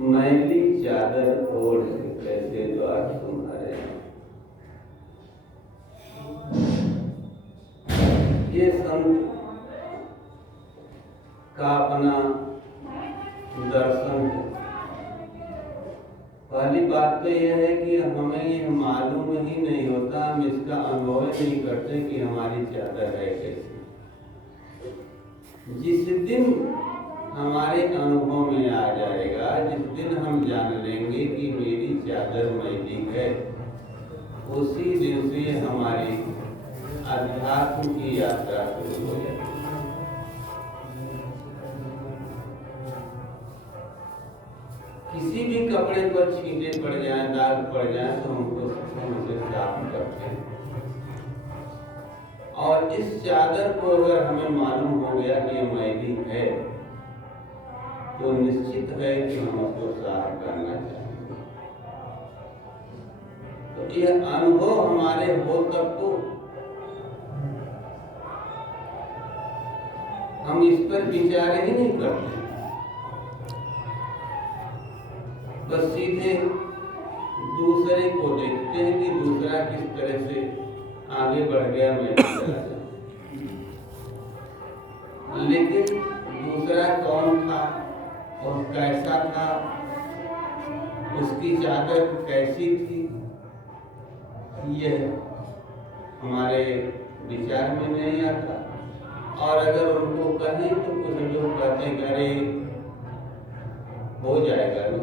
मैली चादर ओढ़ कैसे द्वार तुम्हारे। ये संत का अपना दर्शन है। पहली बात तो यह है कि हमें ये मालूम ही नहीं होता, हम इसका अनुभव नहीं करते कि हमारी चादर है कैसी। जिस दिन हमारे अनुभव में आ जाएगा, जिस दिन हम जान लेंगे कि मेरी चादर मैली है, उसी दिन से हमारी अध्यात्म की यात्रा शुरू हो जाएगी। किसी भी कपड़े पर छींटे पड़ जाएं, दाग पड़ जाएं, तो हमको उसे साफ करते हैं। और इस चादर को अगर हमें मालूम हो गया कि ये मैली है, तो निश्चित है कि हम उसको साफ करना चाहिए। तो यह अनुभव हमारे हो तब तो हम इस पर विचार ही नहीं करते, बस सीधे दूसरे को देखते हैं कि दूसरा किस तरह से आगे बढ़ गया, मैं भी चला जाऊं। लेकिन दूसरा कौन था और कैसा था, उसकी चादर कैसी थी, यह हमारे विचार में नहीं आता। और अगर उनको कहें तो कुछ लोग कहते हैं अरे हो जाएगा ना,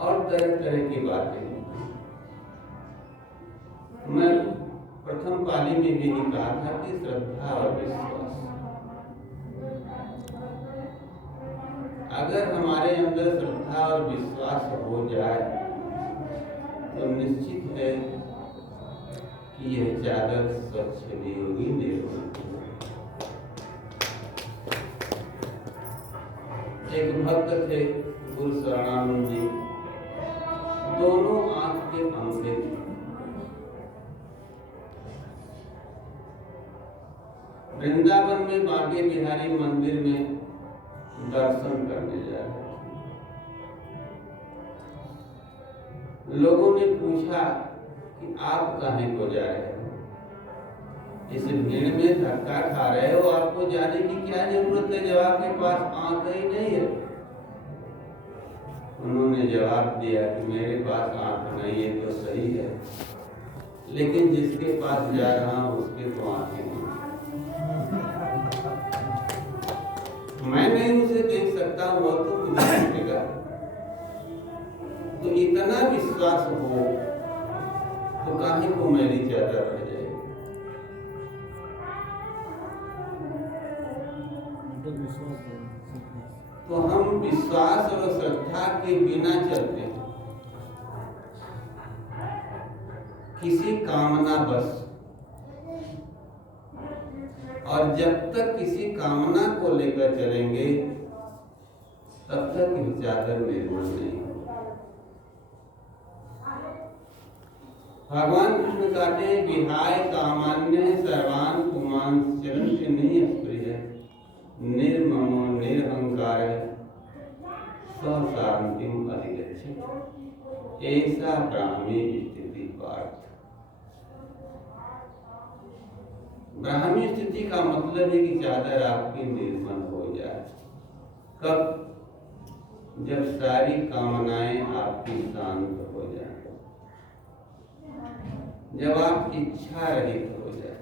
और तरह तरह की बातें। मैं प्रथम पाली में भी कहा था कि श्रद्धा और विश्वास, अगर हमारे अंदर श्रद्धा और विश्वास हो जाए तो निश्चित है कि यह चादर स्वच्छ भी होगी, निर्मल। एक भक्त थे गुरु शरणानंद जी, दोनों आंख के अंधे थे। वृंदावन में बांके बिहारी मंदिर में दर्शन करने जा रहे थे। लोगों ने पूछा कि आप कहाँ को जा रहे हो, इस भीड़ में धक्का खा रहे हो, आपको जाने की क्या जरूरत है जब आपके पास आंख ही नहीं है। उन्होंने जवाब दिया कि मेरे पास आंख नहीं है तो सही है, लेकिन जिसके पास जा रहा हूं उसके तो आंखें नहीं। मैं नहीं उसे देख सकता, वो तो मुझे देखेगा। तो इतना विश्वास हो तो काहे को मेरी चादर रह जाएगी। तो हम विश्वास और श्रद्धा के बिना चलते हैं, किसी कामना बस। और जब तक किसी कामना को लेकर चलेंगे तब तक ये चादर निर्मल नहीं। भगवान कृष्ण कहते हैं विहाय कामान्य सर्वान पुमान चलन्ति निःस्पृहः निर्ममो निरहंकार स्वशांतिम अधिगच्छति। ऐसा ब्राह्मी स्थिति पार्थ। ब्राह्मी स्थिति का मतलब है कि चादर आपकी निर्मल हो जाए। कब? जब सारी कामनाएं आपकी शांत हो जाए, जब आप इच्छा रहित हो जाए।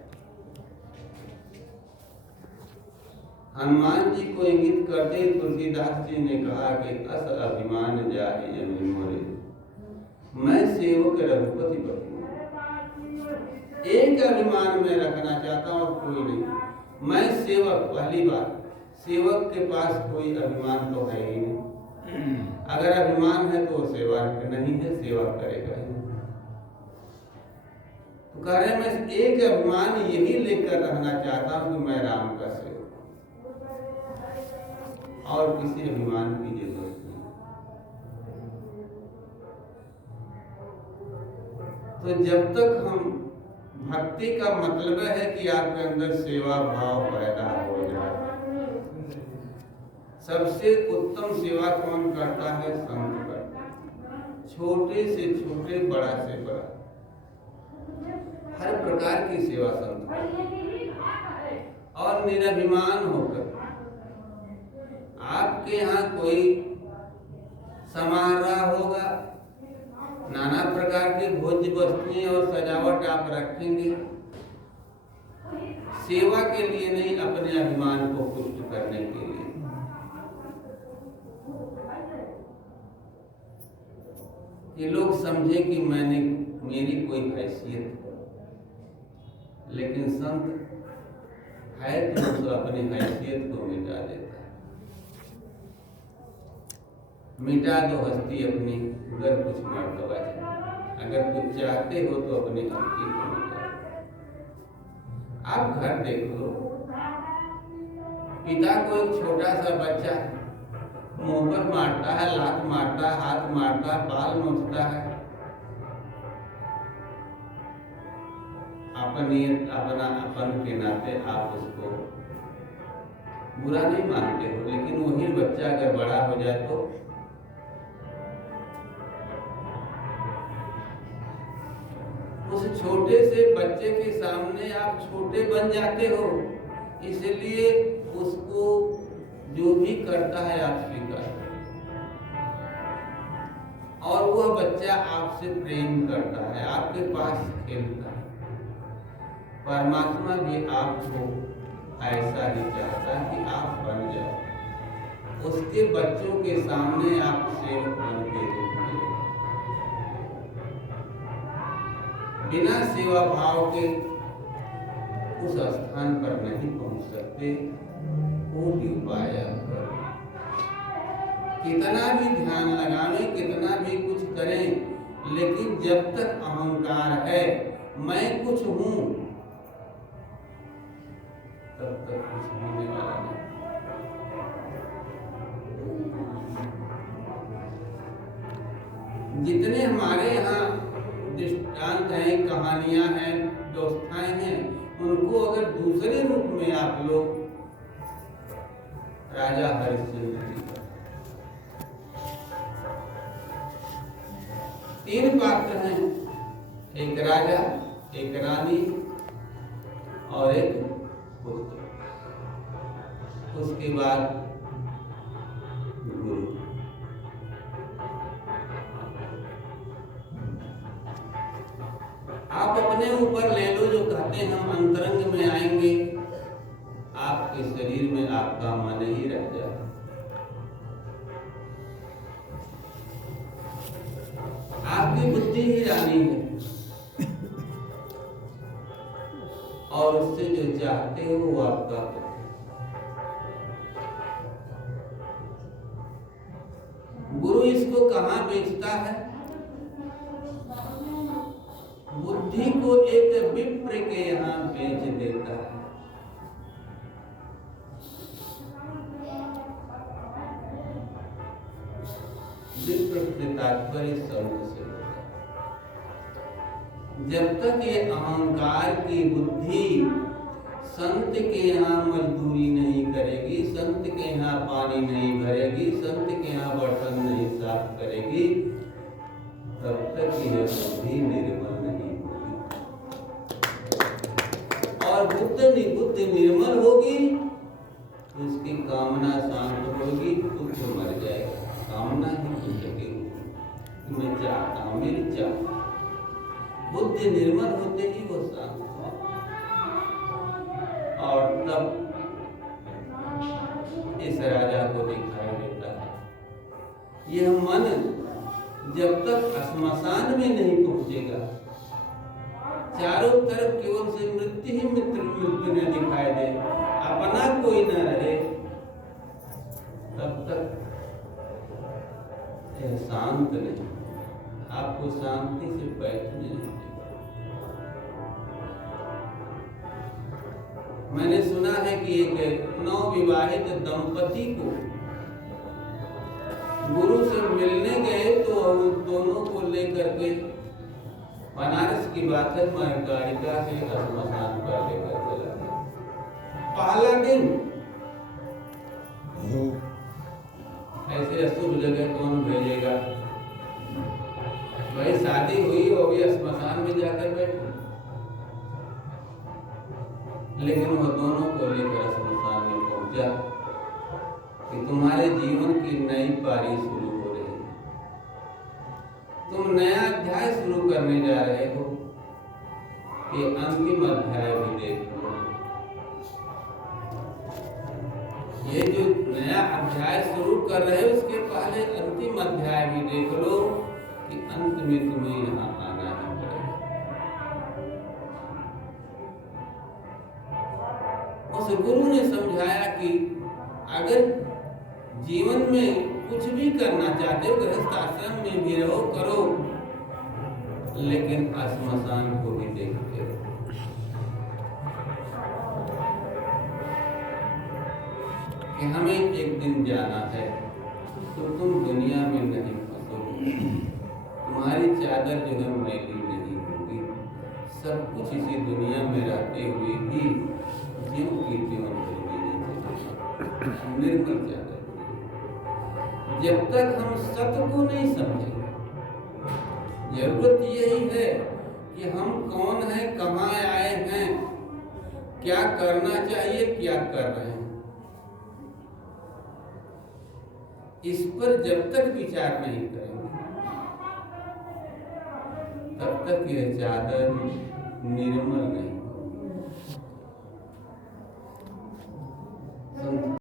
हनुमान जी को इंगित करते तुलसीदास जी ने कहा कि अस अभिमान जाहि जन मोरे, मैं सेवक रघुपति पति। एक अभिमान में रखना चाहता हूं और कोई नहीं। मैं सेवक, पहली बात, सेवक के पास कोई अभिमान तो है ही नहीं। अगर अभिमान है तो सेवा नहीं है, सेवा करेगा ही नहीं। तो कह रहे मैं एक अभिमान यही लेकर रहना चाहता हूं कि मैं राम का सेवक, और किसी अभिमान की जरूरत नहीं। तो जब तक हम, भक्ति का मतलब है कि आपके अंदर सेवा भाव पैदा हो जाए, सबसे उत्तम सेवा कौन करता है? संत करता है। छोटे से छोटे, बड़ा से बड़ा, हर प्रकार की सेवा संत करता है। और निरभिमान होकर, आपके यहाँ कोई समारोह होगा, नाना प्रकार की भोज्य वस्तुएं और सजावट आप रखेंगे, सेवा के लिए नहीं, अपने अभिमान को पुष्ट करने के लिए। कि लोग समझे कि मेरी कोई हैसियत है। लेकिन संत है तो अपनी हैसियत को मिटा देता है। मिटा दो हस्ती अपनी, अगर कुछ मर्तबा है, अगर कुछ चाहते हो तो अपनी हस्ती को मिटा दो। आप घर देख लो, पिता को एक छोटा सा बच्चा मुंह पर मारता है, लात मारता है, हाथ मारता है, बाल नोचता है, अपना अपन के नाते आप उसको बुरा नहीं मानते हो। लेकिन वही बच्चा अगर बड़ा हो जाए तो उस छोटे से बच्चे के सामने आप छोटे बन जाते हो। इसलिए उसको जो भी करता है आप स्वीकार करो। और वह बच्चा आपसे प्रेम करता है, आपके पास खेलता है। परमात्मा भी आपको ऐसा ही चाहता है कि आप बन जाओ, उसके बच्चों के सामने आप सेवक बन के रुकिए। बिना सेवा भाव के उस स्थान पर नहीं पहुंच सकते। कोटि उपाय कर, कितना भी ध्यान लगावें, कितना भी कुछ करें, लेकिन जब तक अहंकार है, मैं कुछ हूं, तब तक कुछ होने वाला नहीं। जितने हमारे यहाँ दृष्टांत हैं, कहानियां हैं, व्यवस्थाएं हैं, उनको अगर दूसरे रूप में आप लोग राजा हरिश्चंद्र जी का, 3 पात्र हैं, एक राजा, एक रानी और एक पुत्र। उसके बाद गुरु। आप अपने ऊपर ले लो, जो कहते हैं हम अंतरंग में आएंगे, आपके शरीर में आपका मन ही रह जाए। आपकी बुद्धि ही रानी है, और उससे जो चाहते हो वो आपका होता है। गुरु इसको कहाँ बेचता है? बुद्धि को एक विप्र के यहाँ बेच देता है। विप्र से तात्पर्य संत से। जब तक ये अहंकार की बुद्धि संत के यहाँ मजदूरी नहीं करेगी, संत के यहाँ पानी नहीं भरेगी, संत के यहाँ बर्तन नहीं साफ करेगी, तब तक यह बुद्धि निर्मल नहीं होगी। और बुद्धि निर्मल होगी, उसकी कामना शांत होगी, दुख मर जाएगा। कामना ही दुख की, मैं चाहता हूँ, मेरी चाह। बुद्धि निर्मल होते ही वो शांत हो, और तब इस राजा को दिखाई देता है यह मन जब तक श्मशान में नहीं पहुंचेगा, चारों तरफ केवल से मृत्यु ही मृत्यु ने दिखाई दे, अपना कोई न रहे, तब तक यह शांत नहीं, आपको शांति से बैठने नहीं देगा। मैंने सुना है कि एक नवविवाहित दंपति को गुरु से मिलने गए तो उन दोनों को लेकर के बनारस की बात है, मार्गारिका से श्मशान पर लेकर चला गया। पहला दिन ऐसे अशुभ जगह कौन भेजेगा? भाई शादी हुई वो भी श्मशान में जाकर बैठे, लेकिन वो दोनों को लेकर श्मशान में पहुंचा कि तुम्हारे जीवन की नई पारी शुरू हो रही है, तुम नया अध्याय शुरू करने जा रहे हो, ये अंतिम अध्याय भी देख लो। ये जो नया अध्याय शुरू कर रहे हो उसके पहले अंतिम अध्याय भी देख लो कि अंत में तुम्हें यहाँ आना ही पड़ेगा। उस गुरु ने समझाया कि अगर जीवन में कुछ भी करना चाहते हो, गृहस्थ आश्रम में भी रहो करो, लेकिन श्मशान को भी देखते रहो। कि हमें एक दिन जाना है, तो तुम दुनिया में नहीं फंसोगे, तुम्हारी चादर जो है मैली नहीं होगी, सब कुछ इसी दुनिया में रहते हुए भी जीव की जीवन निर्मल चादर। जब तक हम सत्य को नहीं समझेंगे, जरूरत यही है कि हम कौन हैं, कहाँ आए हैं, क्या करना चाहिए, क्या कर रहे हैं, इस पर जब तक विचार नहीं करेंगे तब तक यह चादर निर्मल नहीं होगी।